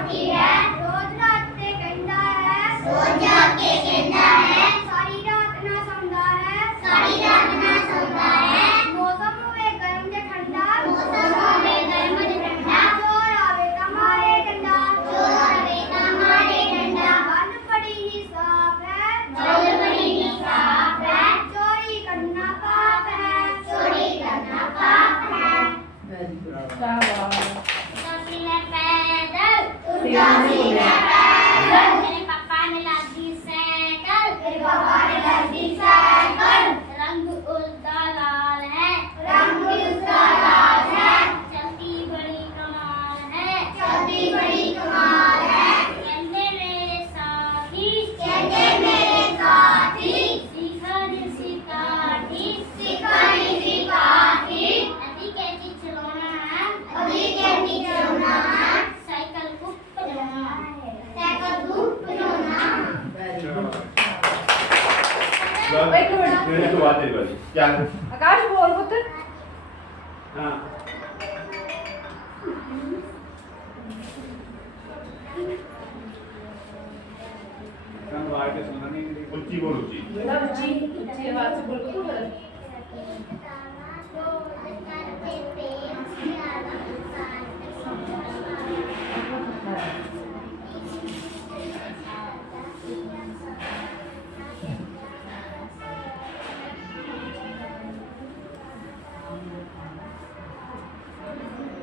होती है रोज रात के गंदा है रोज रात के गंदा है सारी रात ना शानदार है सारी रात ना शानदार है मौसम होवे गर्म या ठंडा मौसम होवे गर्म या ठंडा चोर आवे ता मारे डंडा चोर आवे ता मारे डंडा बन पड़ी ही साफ है बन पड़ी ही साफ है चोरी करना पाप है चोरी करना पाप है वेरी गुड आकाश बोल पुत्र हाँ उच्ची बोल उच्ची उच्ची उच्ची आवाज से बोल तो